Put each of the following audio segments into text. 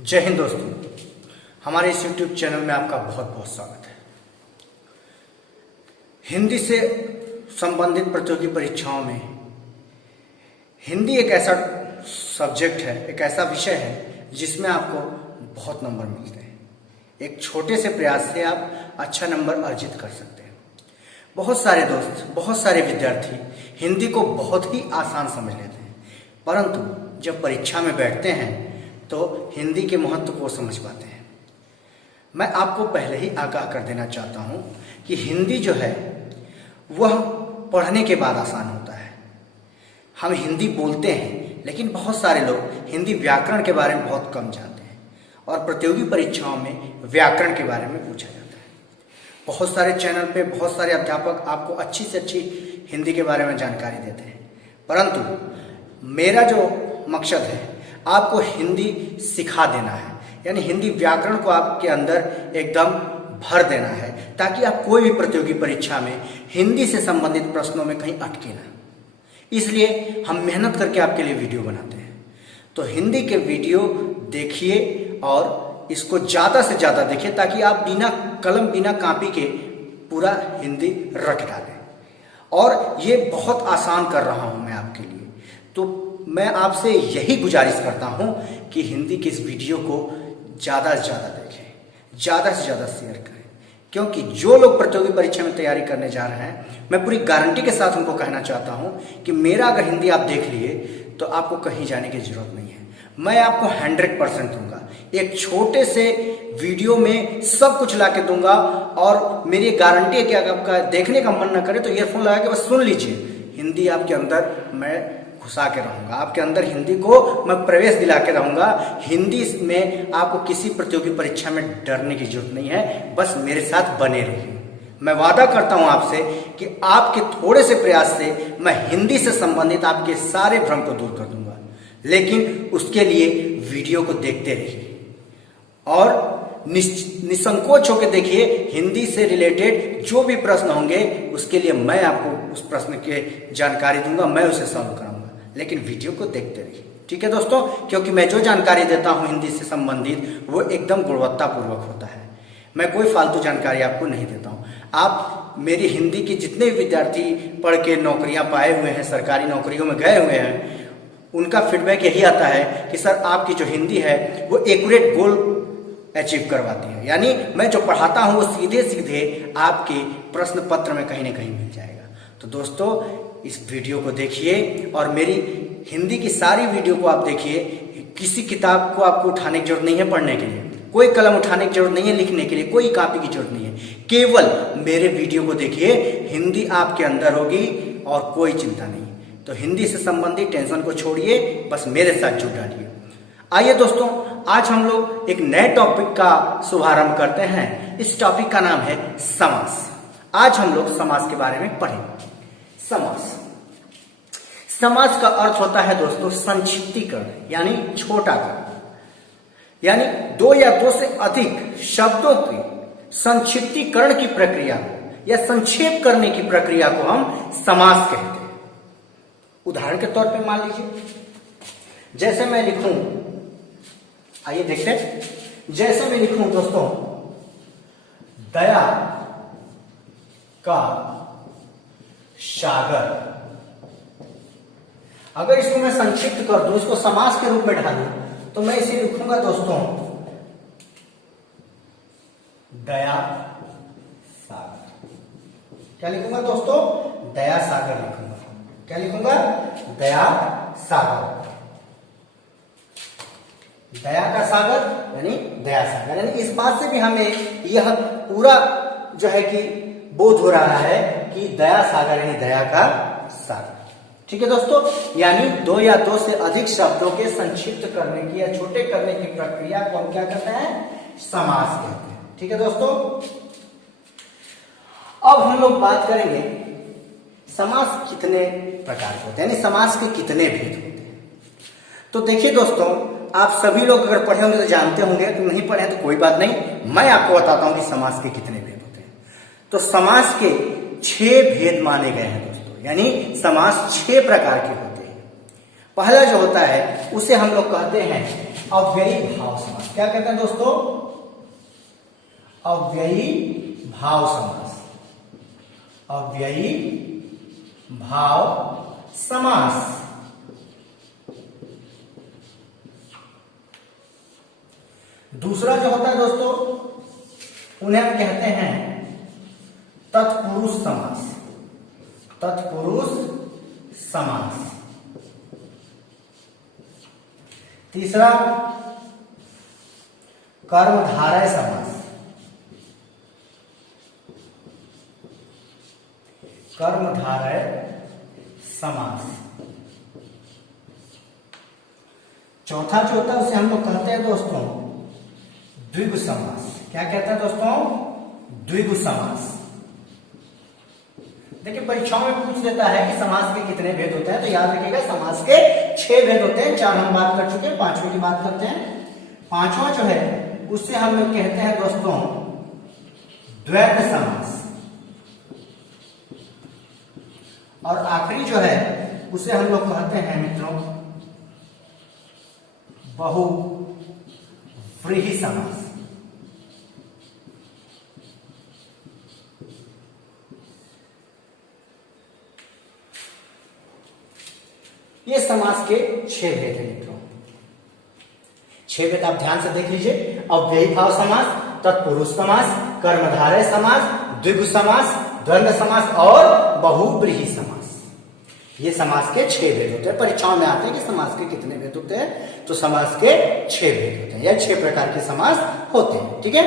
जय हिंद दोस्तों, हमारे इस YouTube चैनल में आपका बहुत बहुत स्वागत है। हिंदी से संबंधित प्रतियोगी परीक्षाओं में हिंदी एक ऐसा सब्जेक्ट है, एक ऐसा विषय है जिसमें आपको बहुत नंबर मिलते हैं। एक छोटे से प्रयास से आप अच्छा नंबर अर्जित कर सकते हैं। बहुत सारे दोस्त, बहुत सारे विद्यार्थी हिंदी को बहुत ही आसान समझ लेते हैं, परंतु जब परीक्षा में बैठते हैं तो हिंदी के महत्व को समझ पाते हैं। मैं आपको पहले ही आगाह कर देना चाहता हूं कि हिंदी जो है वह पढ़ने के बाद आसान होता है। हम हिंदी बोलते हैं, लेकिन बहुत सारे लोग हिंदी व्याकरण के बारे में बहुत कम जानते हैं और प्रतियोगी परीक्षाओं में व्याकरण के बारे में पूछा जाता है। बहुत सारे चैनल पे बहुत सारे अध्यापक आपको अच्छी से अच्छी हिंदी के बारे में जानकारी देते हैं, परंतु मेरा जो मकसद है आपको हिंदी सिखा देना है, यानी हिंदी व्याकरण को आपके अंदर एकदम भर देना है, ताकि आप कोई भी प्रतियोगी परीक्षा में हिंदी से संबंधित प्रश्नों में कहीं अटके ना। इसलिए हम मेहनत करके आपके लिए वीडियो बनाते हैं। तो हिंदी के वीडियो देखिए और इसको ज़्यादा से ज़्यादा देखिए, ताकि आप बिना कलम बिना कॉपी के पूरा हिंदी रट डालें। और ये बहुत आसान कर रहा हूँ मैं आपके लिए, तो मैं आपसे यही गुजारिश करता हूं कि हिंदी के इस वीडियो को ज़्यादा से ज़्यादा देखें, ज़्यादा से ज़्यादा शेयर करें, क्योंकि जो लोग प्रतियोगी परीक्षा में तैयारी करने जा रहे हैं, मैं पूरी गारंटी के साथ उनको कहना चाहता हूं कि मेरा अगर हिंदी आप देख लिए तो आपको कहीं जाने की जरूरत नहीं है। मैं आपको 100% दूंगा। एक छोटे से वीडियो में सब कुछ ला के दूंगा, और मेरी गारंटी है कि अगर आपका देखने का मन न करे तो ईयरफोन लगा के बस सुन लीजिए। हिंदी आपके अंदर मैं घुसा के रहूंगा, आपके अंदर हिंदी को मैं प्रवेश दिला के रहूंगा। हिंदी में आपको किसी प्रतियोगी परीक्षा में डरने की जरूरत नहीं है, बस मेरे साथ बने रहिए। मैं वादा करता हूं आपसे कि आपके थोड़े से प्रयास से मैं हिंदी से संबंधित आपके सारे भ्रम को दूर कर दूंगा, लेकिन उसके लिए वीडियो को देखते रहिए और निसंकोच होकर देखिए। हिंदी से रिलेटेड जो भी प्रश्न होंगे उसके लिए मैं आपको उस प्रश्न के जानकारी दूंगा, मैं उसे सॉल्व कराऊंगा, लेकिन वीडियो को देखते रहिए। ठीक है दोस्तों, क्योंकि मैं जो जानकारी देता हूं हिंदी से संबंधित वो एकदम गुणवत्तापूर्वक होता है। मैं कोई फालतू जानकारी आपको नहीं देता हूं। आप मेरी हिंदी के जितने भी विद्यार्थी पढ़ के नौकरियां पाए हुए हैं, सरकारी नौकरियों में गए हुए हैं, उनका फीडबैक यही आता है कि सर आपकी जो हिंदी है वो एक्यूरेट गोल अचीव करवाती है, यानी मैं जो पढ़ाता हूं वो सीधे सीधे आपके प्रश्न पत्र में कहीं ना कहीं मिल जाएगा। तो दोस्तों, इस वीडियो को देखिए और मेरी हिंदी की सारी वीडियो को आप देखिए। किसी किताब को आपको उठाने की जरूरत नहीं है पढ़ने के लिए, कोई कलम उठाने की जरूरत नहीं है लिखने के लिए, कोई कॉपी की जरूरत नहीं है। केवल मेरे वीडियो को देखिए, हिंदी आपके अंदर होगी और कोई चिंता नहीं। तो हिंदी से संबंधित टेंशन को छोड़िए, बस मेरे साथ जुड़ जाइए। आइए दोस्तों, आज हम लोग एक नए टॉपिक का शुभारंभ करते हैं। इस टॉपिक का नाम है समास। आज हम लोग समास के बारे में पढ़ेंगे। समास, समास का अर्थ होता है दोस्तों संक्षिप्तीकरण, यानी छोटा कर, यानी दो या दो से अधिक शब्दों के संक्षिप्तीकरण की प्रक्रिया को या संक्षेप करने की प्रक्रिया को हम समास कहते हैं। उदाहरण के तौर पे मान लीजिए, जैसे मैं लिखूं, आइए देखते हैं। जैसे मैं लिखूं दोस्तों, दया का सागर। अगर इसको मैं संक्षिप्त कर दूं, इसको समास के रूप में ढालूं, तो मैं इसे लिखूंगा दोस्तों दया सागर। क्या लिखूंगा दोस्तों? दया सागर लिखूंगा। क्या लिखूंगा? दया सागर। दया का सागर यानी दया सागर, यानी इस बात से भी हमें यह पूरा जो है कि बोध हो रहा है कि दया सागर यानी दया का सागर। ठीक है दोस्तों, यानी दो या दो से अधिक शब्दों के संक्षिप्त करने की या छोटे करने की प्रक्रिया को हम क्या कहते हैं? समास कहते हैं। ठीक है दोस्तों, अब हम लोग बात करेंगे समास कितने प्रकार के होते हैं, यानी समास के कितने भेद होते हैं। तो देखिए दोस्तों, आप सभी लोग अगर पढ़े होंगे तो जानते होंगे, तो नहीं पढ़े तो कोई बात नहीं, मैं आपको बताता हूं कि समास के कितने भेद होते हैं। तो समास के 6 भेद माने गए हैं दोस्तों, यानी समास 6 प्रकार के होते हैं। पहला जो होता है उसे हम लोग कहते हैं अव्ययी भाव समास। क्या कहते हैं दोस्तों? अव्ययी भाव समास। अव्ययी भाव समास। दूसरा जो होता है दोस्तों उन्हें हम कहते हैं तत्पुरुष समास। तत्पुरुष समास। तीसरा कर्मधारय समास। कर्मधारय समास। चौथा जो होता है उसे हम लोग कहते हैं दोस्तों द्विगु समास। क्या कहते हैं दोस्तों? द्विगु समास। देखिए परीक्षाओं में पूछ देता है कि समास के कितने भेद होते हैं, तो याद रखिएगा समास के 6 भेद होते हैं। 4 हम बात कर चुके हैं, 5वें की बात करते हैं। 5वां जो है उससे हम लोग कहते हैं दोस्तों द्वैत समास। और आखिरी जो है उसे हम लोग कहते हैं मित्रों बहुव्रीहि समास। ये समास के 6 भेद हैं मित्रों। 6 भेद आप ध्यान से देख लीजिए। अव्ययी भाव समास, तत्पुरुष समास, कर्मधारय समास, द्विगु समास, द्वंद्व समास और बहुव्रीहि समास। ये समास के 6 भेद होते हैं। परीक्षाओं में आते हैं कि समास के कितने भेद होते हैं, तो समास के 6 भेद होते हैं या 6 प्रकार के समास होते हैं। ठीक है।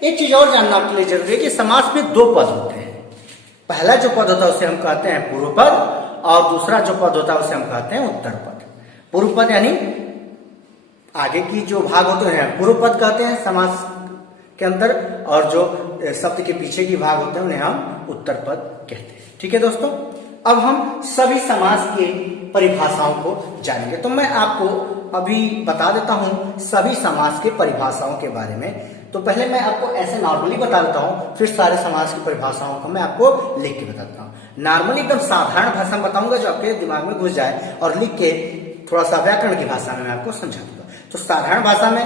एक चीज और जानना आपके लिए जरूरी है कि समास में 2 पद होते हैं। पहला जो पद होता है उसे हम कहते हैं पूर्व पद और दूसरा जो पद होता है उसे हम कहते हैं उत्तर पद। पूर्व पद यानी आगे की जो भाग होते हैं पूर्व पद कहते हैं समास के अंदर, और जो शब्द के पीछे की भाग होते हैं उन्हें हम उत्तर पद कहते हैं। ठीक है दोस्तों। अब हम सभी समास के परिभाषाओं को जानेंगे। तो मैं आपको अभी बता देता हूं सभी समास के परिभाषाओं के बारे में। तो पहले मैं आपको ऐसे नॉर्मली बता देता हूं, फिर सारे समास की परिभाषाओं को मैं आपको लिख के बताता हूं। नॉर्मली एकदम साधारण भाषा में बताऊंगा जो आपके दिमाग में घुस जाए, और लिख के थोड़ा सा व्याकरण की भाषा में मैं आपको समझा दूंगा। तो साधारण भाषा में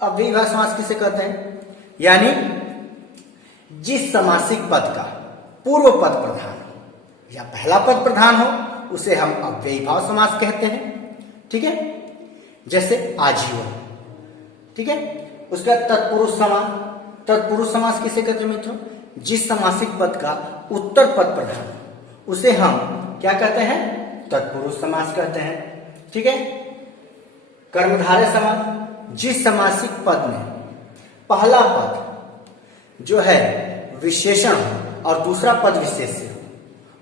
अव्ययी भाव समास किसे कहते हैं? यानी जिस समासिक पद का पूर्व पद प्रधान हो या पहला पद प्रधान हो उसे हम अव्ययी भाव समास कहते हैं। ठीक है। जैसे आजीवन। ठीक है। उसका तत्पुरुष समास। तत्पुरुष समास किसे कहते हैं मित्रों? जिस समासिक पद का उत्तर पद प्रधान हो उसे हम क्या कहते हैं? तत्पुरुष समास कहते हैं। ठीक है। कर्मधारय समास। जिस समासिक पद में पहला पद जो है विशेषण हो और दूसरा पद विशेष्य हो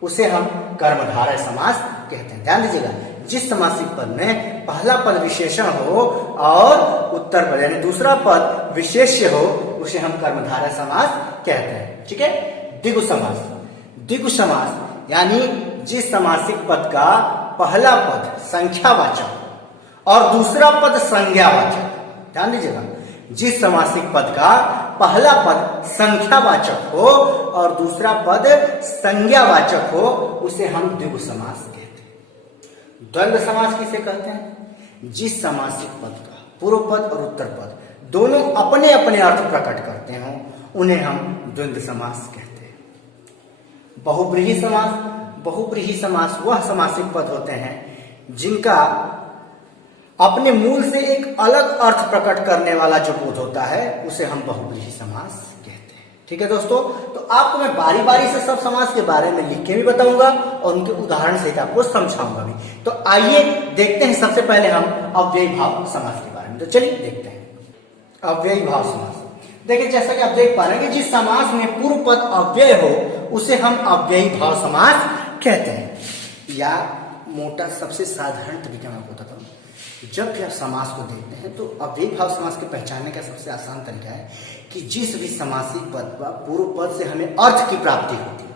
उसे हम कर्मधारय समास कहते हैं। ध्यान दीजिएगा, जिस समासिक पद में पहला पद विशेषण हो और उत्तर पद यानी दूसरा पद विशेष्य हो उसे हम कर्मधारय समास कहते हैं। ठीक है। द्विगु समास। द्विगु समास यानी जिस समासिक पद का पहला पद संख्यावाचक और दूसरा पद संज्ञावाचक। ध्यान दीजिएगा, जिस समासिक पद का पहला पद संख्यावाचक हो और दूसरा पद संज्ञावाचक हो उसे हम द्विगु समास कहते हैं। द्वंद्व समास किसे कहते हैं? जिस समासिक पद का पूर्व पद और उत्तर पद दोनों अपने अपने अर्थ प्रकट करते हो उन्हें हम द्वंद्व समास कहते हैं। बहुव्रीहि समास। बहुव्रीहि समास वह समासिक पद होते हैं जिनका अपने मूल से एक अलग अर्थ प्रकट करने वाला जो बोध होता है उसे हम बहुव्रीहि समास कहते हैं। ठीक है दोस्तों। तो आपको मैं बारी बारी से सब समास के बारे में लिख के भी बताऊंगा और उनके उदाहरण सहित आपको समझाऊंगा भी। तो आइए देखते हैं सबसे पहले हम अव्ययी भाव समास के बारे में। तो चलिए देखते हैं अव्ययी भाव समास। देखिए जैसा कि आप देख पा रहे हैं कि जिस समास में पूर्व पद अव्यय हो उसे हम अव्ययी भाव समास कहते हैं। या मोटा सबसे साधारण तरीका मैं बताता हूँ, जब भी आप समास को देखते हैं तो अव्ययी भाव समास के पहचानने का सबसे आसान तरीका है कि जिस भी समासिक पद पर पूर्व पद से हमें अर्थ की प्राप्ति होती है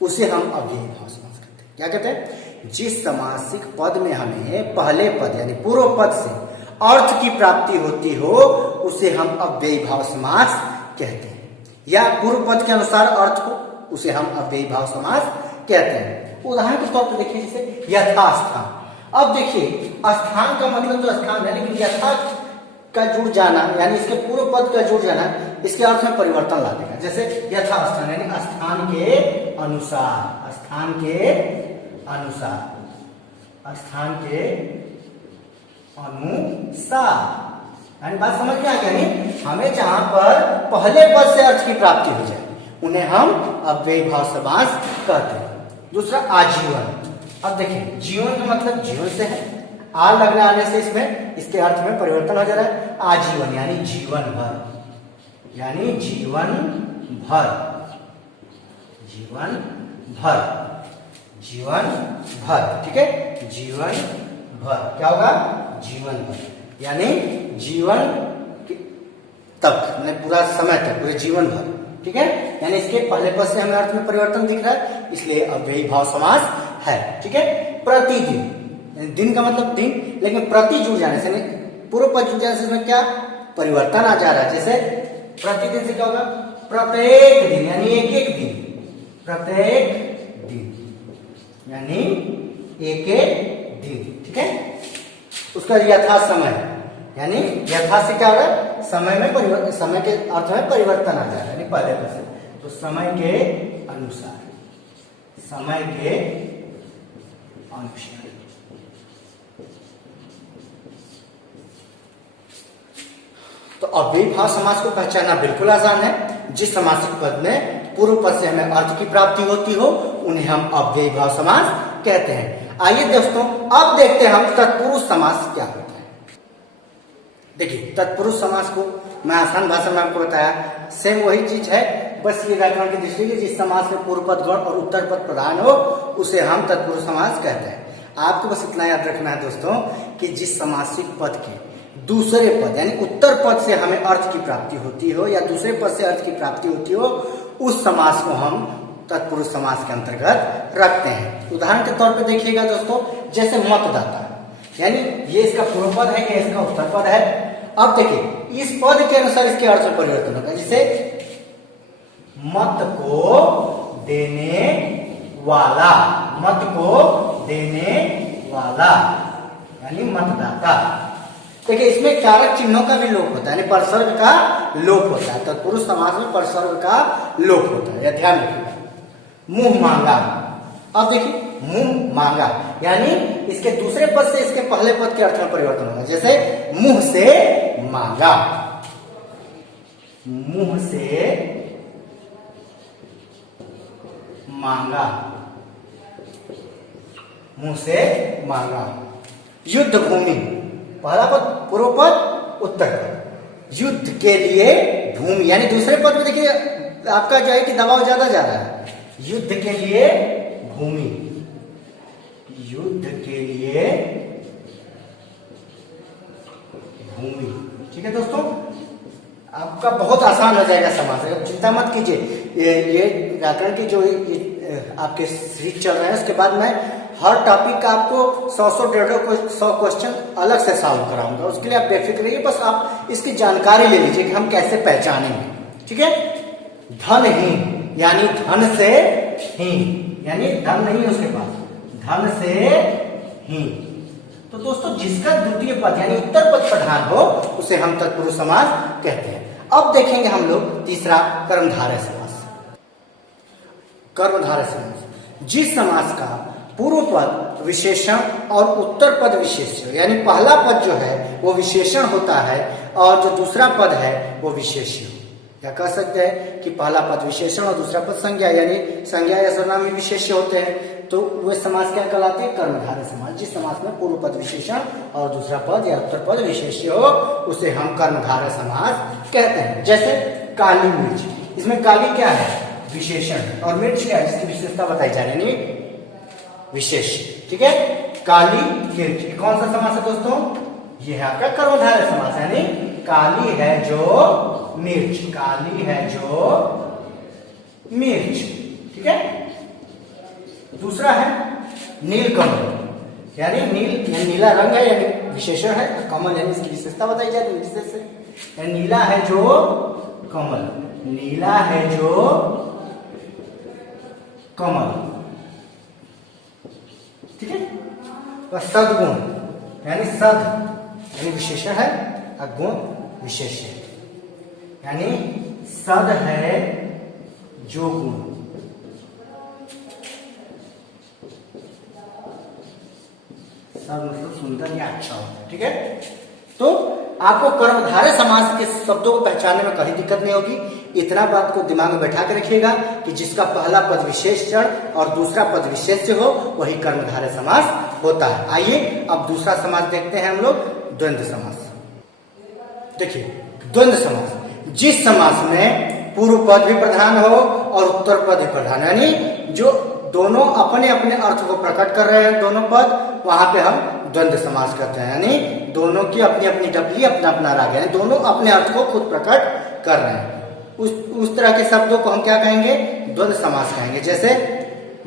उसे हम अव्ययी भाव समास कहते हैं। क्या कहते हैं? जिस समासिक पद में हमें पहले पद यानी पूर्व पद से अर्थ की प्राप्ति होती हो उसे हम अव्ययी भाव समास कहते हैं। या पूर्व पद के अनुसार अर्थ हो उसे हम अव्ययी भाव समास कहते हैं। उदाहरण के तौर पर देखिए, जैसे यथास्थान। अब देखिए स्थान का मतलब तो स्थान है, लेकिन यथा का जुड़ जाना यानी इसके पूर्व पद का जुड़ जाना इसके अर्थ में परिवर्तन ला देगा। जैसे यथा स्थान यानी स्थान के अनुसार, स्थान के अनुसार, स्थान के अनुसार, यानी बात समझ में आ गया। नहीं, हमें जहां पर पहले पद से अर्थ की प्राप्ति हो जाए उन्हें हम अव्ययी भाव समास कहते हैं। दूसरा आजीवन। अब देखिए जीवन का मतलब जीवन से है, आ लगने आने से इसमें इसके अर्थ में परिवर्तन हो जा रहा है। आजीवन यानी जीवन भर, यानी जीवन भर, जीवन भर, जीवन भर, ठीक है, जीवन भर क्या होगा, जीवन भर यानी जीवन तक, मैंने पूरा समय तक, पूरे जीवन भर, ठीक है। यानी इसके पहले पद से हमें अर्थ में परिवर्तन दिख रहा है, इसलिए अव्ययी भाव समास है, ठीक है। प्रतिदिन, दिन का मतलब दिन, लेकिन प्रति जुड़ जाने से, पूर्व पद जुड़ जाने से इसमें क्या परिवर्तन आ जा रहा है। जैसे प्रतिदिन से क्या होगा, प्रत्येक दिन यानी एक एक दिन, प्रत्येक दिन यानी एक एक दिन, ठीक है। उसका यथा समय यानी यथा से क्या हो रहा है, समय में परिवर्तन, समय के अर्थ में परिवर्तन आ जा रहा है, यानी पहले पद से, तो समय के अनुसार, समय के अनुसार। तो अव्ययी भाव समास को पहचानना बिल्कुल आसान है। जिस समासिक पद में पूर्व पद से हमें अर्थ की प्राप्ति होती हो उन्हें हम अव्ययी भाव समास कहते हैं। आइए दोस्तों अब देखते हैं हम तत्पुरुष समास क्या होता है। देखिए तत्पुरुष समास को मैं आसान भाषा में आपको बताया, सेम वही चीज है, बस ये व्याकरण की दृष्टि से जिस समास में पूर्व पद गौण और उत्तर पद प्रधान हो उसे हम तत्पुरुष समास कहते हैं। आपको बस इतना याद रखना है दोस्तों कि जिस समासिक पद के दूसरे पद यानी उत्तर पद से हमें अर्थ की प्राप्ति होती हो या दूसरे पद से अर्थ की प्राप्ति होती हो उस समास को हम तत्पुरुष समास के अंतर्गत रखते हैं। उदाहरण के तौर पे देखिएगा दोस्तों, जैसे मतदाता, यानी ये इसका पूर्व पद है, ये इसका उत्तर पद है। अब देखिए इस पद के अनुसार इसके अर्थ में परिवर्तन होगा। जैसे मत को देने वाला, मत को देने वाला यानी मतदाता। देखिए इसमें कारक चिन्हों का भी लोप होता है, यानी परसर्ग का लोप होता है। तत्पुरुष समास में परसर्ग का लोप होता है, ध्यान रखिएगा। मुंह मांगा, अब देखिए मुंह मांगा यानी इसके दूसरे पद से इसके पहले पद के अर्थ में परिवर्तन होगा। जैसे मुंह से मांगा, मुंह से मांगा, मुंह से मांगा। युद्ध भूमि, पहला पद पूर्व पद उत्तर पद, युद्ध के लिए भूमि यानी दूसरे पद में देखिए आपका जो है कि दबाव ज्यादा जा रहा है। युद्ध के लिए भूमि, युद्ध के लिए भूमि, ठीक है दोस्तों। आपका बहुत आसान हो जाएगा समास, चिंता मत कीजिए। ये व्याकरण की जो आपके सीरीज चल रहे हैं उसके बाद मैं हर टॉपिक का आपको 100 क्वेश्चन अलग से सॉल्व कराऊंगा। उसके लिए आप बेफिक्र रहिए, बस आप इसकी जानकारी ले लीजिए कि हम कैसे पहचानेंगे, ठीक है। धनहीन यानी धन से हीन, यानी धन नहीं है उसके पास, धन से हीन। तो दोस्तों जिसका द्वितीय पद यानी उत्तर पद प्रधान हो उसे हम तत्पुरुष समास कहते हैं। अब देखेंगे हम लोग तीसरा कर्मधारय समास। कर्मधारय समास, जिस समास का पूर्व पद विशेषण और उत्तर पद विशेष्य, यानी पहला पद जो है वो विशेषण होता है और जो दूसरा पद है वो विशेष्य। या कह सकते हैं कि पहला पद विशेषण और दूसरा पद संज्ञा, यानी संज्ञा या सर्वनाम में विशेष्य होते हैं, तो वे समास क्या कहलाते हैं, कर्मधारय समास। जिस समास में पूर्व पद विशेषण और दूसरा पद या उत्तर पद विशेष्य हो उसे हम कर्मधारय समास कहते हैं। जैसे काली मिर्च, इसमें काली क्या है, विशेषण, और मिर्च क्या है, जिसकी विशेषता बताई जा रही है, विशेष्य, ठीक है। काली मिर्च कौन सा समास है दोस्तों, ये है आपका कर्मधारय समास, यानी काली है जो मिर्च, काली है जो मिर्च, ठीक है। दूसरा है नीलकमल, यानी नील यानी नीला रंग है, यानी विशेषण है, कमल यानी इसकी विशेषता बताई जाती है, विशेष यानी नीला है जो कमल, नीला है जो कमल, ठीक है। व सद्गुण यानी सद यानी विशेषण है और गुण विशेष है, यानी सद है जो गुण, सद मतलब सुंदर या अच्छा होता है। ठीक है, तो आपको कर्मधारय समास के शब्दों को पहचानने में कहीं दिक्कत नहीं होगी। इतना बात को दिमाग में बैठा के रखिएगा कि जिसका पहला पद विशेषण और दूसरा पद विशेष्य हो वही कर्मधारय समास होता है। आइए अब दूसरा समास देखते हैं हम लोग, द्वंद्व समास। देखिए द्वंद्व समास, जिस समास में पूर्व पद भी प्रधान हो और उत्तर पद भी प्रधान, यानी जो दोनों अपने अपने अर्थ को प्रकट कर रहे हैं दोनों पद, वहां पे हम द्वंद्व समास करते हैं। यानी दोनों की अपनी अपनी डबली अपना अपना राग, यानी दोनों अपने अर्थ को खुद प्रकट कर रहे हैं। उस तरह के शब्दों को हम क्या कहेंगे, द्वंद्व समास कहेंगे। जैसे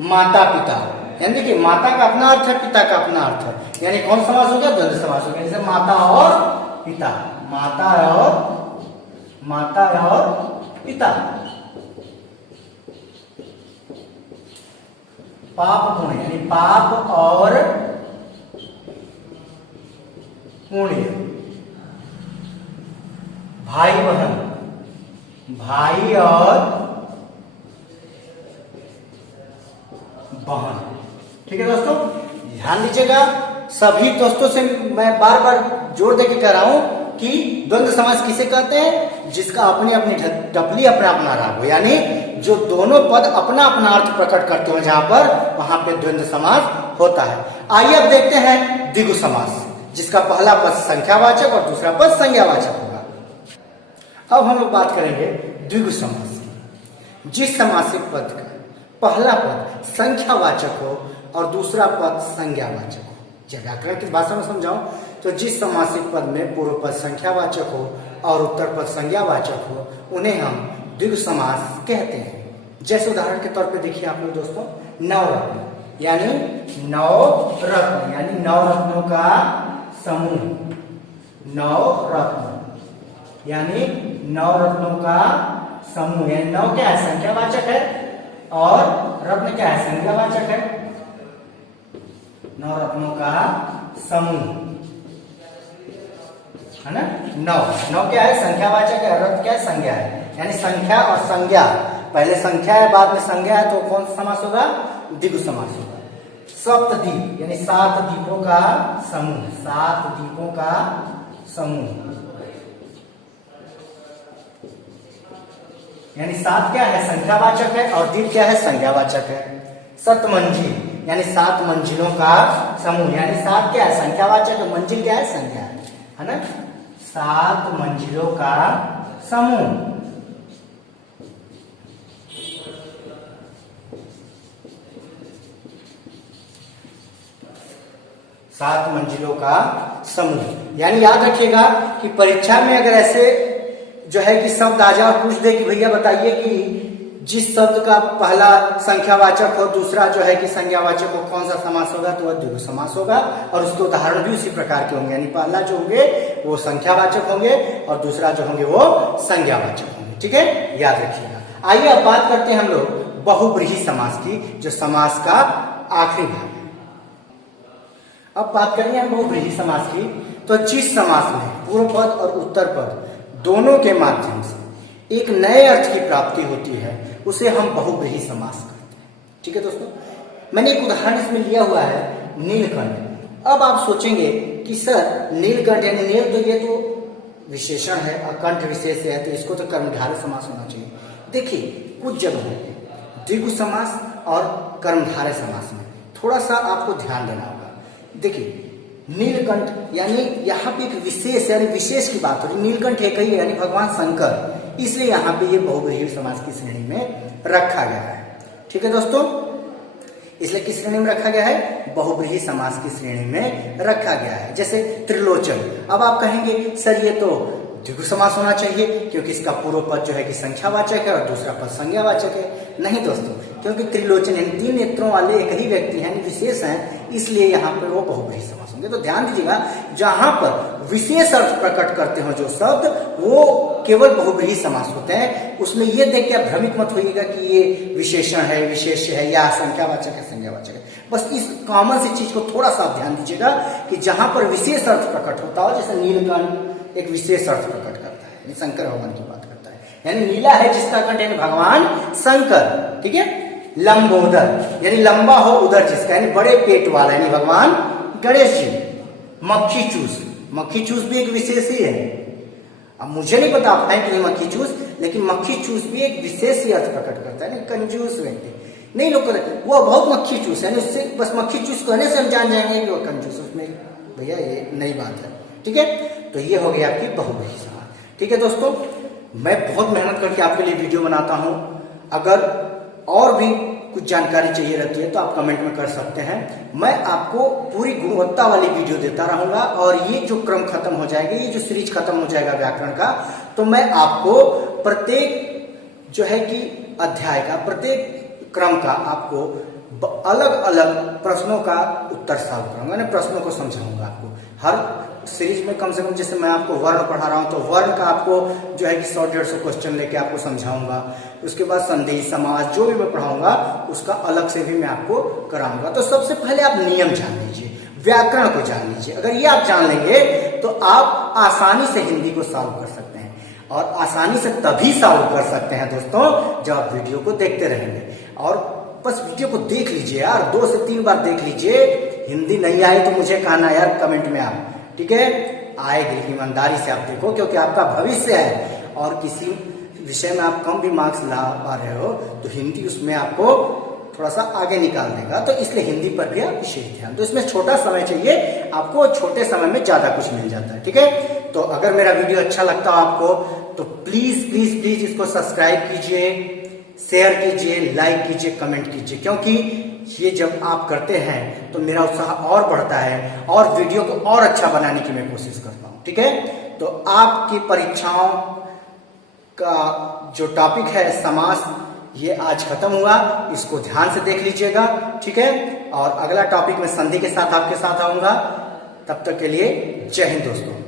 माता पिता, यानी देखिए माता का अपना अर्थ है, पिता का अपना अर्थ है, यानी कौन समास हो गया, द्वंद्व समास हो गया। जैसे माता और पिता, माता और पिता। पाप पुण्य यानी पाप और पुण्य। भाई बहन, भाई और बहन। ठीक है दोस्तों, ध्यान दीजिएगा। सभी दोस्तों से मैं बार बार जोर देके कह रहा हूं कि द्वंद्व समास किसे कहते हैं, जिसका अपनी अपनी डबली अपना अपना राग हो, यानी जो दोनों पद अपना अपना अर्थ प्रकट करते हो जहां पर, वहां पे द्वंद्व समास होता है। आइए अब देखते हैं द्विगु समास, जिसका पहला पद संख्यावाचक और दूसरा पद संज्ञावाचक होगा। अब हम लोग बात करेंगे द्विगु समास, जिस समासिक पद का पहला पद संख्यावाचक हो और दूसरा पद संज्ञावाचक हो। व्याकरण की भाषा में समझाऊं तो जिस समासिक पद में पूर्व पद संख्यावाचक हो और उत्तर पद संज्ञावाचक हो, उन्हें हम द्विगु समास कहते हैं। जैसे उदाहरण के तौर पे देखिए आप लोग दोस्तों, नवरत्न यानी नवरत्न यानी नवरत्नों का समूह, नवरत्न यानी नवरत्नों का समूह, यानी नव क्या है, संख्यावाचक है, और रत्न क्या है, संज्ञावाचक है। नवरत्नों का समूह है ना, नव क्या है, संख्यावाचक है, रत्न क्या है, संज्ञा है। यानी संख्या और संज्ञा, पहले संख्या है बाद में संज्ञा है, तो कौन सा समास होगा, द्विगु समास होगा। सप्तद्वीप यानी 7 द्वीपों का समूह, 7 द्वीपों का समूह, यानी 7 क्या है, संख्यावाचक है, और द्वीप क्या है, संज्ञावाचक है। सप्तमंजिल यानी 7 मंजिलों का समूह, यानी 7 क्या है, संख्यावाचक है, मंजिल क्या है, संज्ञा है ना। 7 मंजिलों का समूह। 7 मंजिलों का समूह, यानी याद रखिएगा कि परीक्षा में अगर ऐसे जो है कि शब्द आ जाए और पूछ दे कि भैया बताइए कि जिस शब्द का पहला संख्यावाचक हो दूसरा जो है कि संज्ञावाचक हो, कौन सा समास होगा, तो वह द्विगु समास होगा। और उसके उदाहरण भी उसी प्रकार के होंगे, यानी पहला जो होंगे वो संख्यावाचक होंगे और दूसरा जो होंगे वो संज्ञावाचक होंगे। ठीक है, याद रखिएगा। आइए अब बात करते हैं हम लोग बहुब्रीहि समास की, जो समास का आखिरी भाग है। अब बात करेंगे हम बहुब्रीहि समास की, तो जिस समास में पूर्व पद और उत्तर पद दोनों के माध्यम से एक नए अर्थ की प्राप्ति होती है, उसे हम बहुब्रीहि समास कहते हैं। ठीक है दोस्तों, मैंने एक उदाहरण इसमें लिया हुआ है, नीलकंठ। अब आप सोचेंगे कि सर नीलकंठ यानी नील तो ये तो विशेषण है और कंठ विशेष है, तो इसको तो कर्मधारय समास होना चाहिए। देखिए कुछ जगह द्विगु समास और कर्मधारय समास में थोड़ा सा आपको ध्यान देना होगा। देखिए नीलकंठ यानी यहाँ पे एक विशेष यानी विशेष की बात हो रही, नीलकंठ एक ही है यानी भगवान शंकर, इसलिए यहाँ पे ये बहुब्रीहि समास की श्रेणी में रखा गया है। ठीक है दोस्तों, इसलिए किस श्रेणी में रखा गया है, बहुब्रीहि समास की श्रेणी में रखा गया है। जैसे त्रिलोचन, अब आप कहेंगे सर ये तो द्विगु समास होना चाहिए क्योंकि इसका पूर्व पद जो है कि संख्यावाचक है और दूसरा पद संज्ञावाचक है। नहीं दोस्तों, क्योंकि त्रिलोचन यानी 3 नेत्रों वाले एक ही व्यक्ति हैं, विशेष हैं, इसलिए यहाँ पर वो बहुब्रीहि समास होंगे। तो ध्यान दीजिएगा, जहां पर विशेष अर्थ प्रकट करते हो जो शब्द, वो केवल बहुब्रीहि समास होते हैं। उसमें ये देख के आप भ्रमित मत होइएगा कि ये विशेषण है, विशेष्य है, या संख्यावाचक है, संज्ञावाचक है। बस इस कॉमन सी चीज को थोड़ा सा आप ध्यान दीजिएगा कि जहां पर विशेष अर्थ प्रकट होता हो, जैसे नीलकंठ एक विशेष अर्थ प्रकट करता है, ये शंकर भगवान की बात करता है, यानी नीला है जिसका कंठ यानी भगवान शंकर, ठीक है। लंबोदर यानी लंबा हो उधर जिसका, यानी बड़े पेट वाला, यानी भगवान गणेश जी। मक्खी चूस भी एक विशेष ही है। अब मुझे नहीं पता आप हैं कि नहीं मक्खी चूस, लेकिन मक्खी चूस भी एक विशेष ही अर्थ प्रकट करता है, कंजूस व्यक्ति नहीं लोग कहते वो बहुत मक्खी चूस है, उससे बस मक्खी चूस कहने से हम जान जाएंगे कि वो कंजूस, उसमें भैया ये नई बात है, ठीक है। तो ये हो गई आपकी बहुव्रीहि समास, ठीक है दोस्तों। मैं बहुत मेहनत करके आपके लिए वीडियो बनाता हूं, अगर और भी कुछ जानकारी चाहिए रहती है तो आप कमेंट में कर सकते हैं। मैं आपको पूरी गुणवत्ता वाली वीडियो देता रहूंगा, और ये जो क्रम खत्म हो जाएगा, ये जो सीरीज खत्म हो जाएगा व्याकरण का, तो मैं आपको प्रत्येक जो है कि अध्याय का, प्रत्येक क्रम का आपको अलग अलग प्रश्नों का उत्तर सॉल्व करूंगा, यानी प्रश्नों को समझाऊंगा आपको। हर सीरीज में कम से कम, जैसे मैं आपको वर्ण पढ़ा रहा हूं तो वर्ण का आपको जो है कि 100-150 क्वेश्चन लेके आपको समझाऊंगा। उसके बाद संधि समास जो भी मैं पढ़ाऊंगा उसका अलग से भी मैं आपको कराऊंगा। तो सबसे पहले आप नियम जान लीजिए, व्याकरण को जान लीजिए। अगर ये आप जान लेंगे तो आप आसानी से हिंदी को सॉल्व कर सकते हैं, और आसानी से तभी सॉल्व कर सकते हैं दोस्तों जब आप वीडियो को देखते रहेंगे। और बस वीडियो को देख लीजिए यार, 2 से 3 बार देख लीजिए। हिंदी नहीं आए तो मुझे कहना यार कमेंट में आप, ठीक है। आएगी, ईमानदारी से आप देखो, क्योंकि आपका भविष्य है, और किसी विषय में आप कम भी मार्क्स ला पा रहे हो तो हिंदी उसमें आपको थोड़ा सा आगे निकाल देगा, तो इसलिए हिंदी पर भी आप विशेष ध्यान। तो इसमें छोटा समय चाहिए आपको, छोटे समय में ज्यादा कुछ मिल जाता है, ठीक है। तो अगर मेरा वीडियो अच्छा लगता हो आपको तो प्लीज प्लीज प्लीज इसको सब्सक्राइब कीजिए, शेयर कीजिए, लाइक कीजिए, कमेंट कीजिए, क्योंकि ये जब आप करते हैं तो मेरा उत्साह और बढ़ता है, और वीडियो को और अच्छा बनाने की मैं कोशिश करता हूं, ठीक है। तो आपकी परीक्षाओं का जो टॉपिक है समास, ये आज खत्म हुआ, इसको ध्यान से देख लीजिएगा, ठीक है। और अगला टॉपिक में संधि के साथ आपके साथ आऊंगा। तब तक के लिए जय हिंद दोस्तों।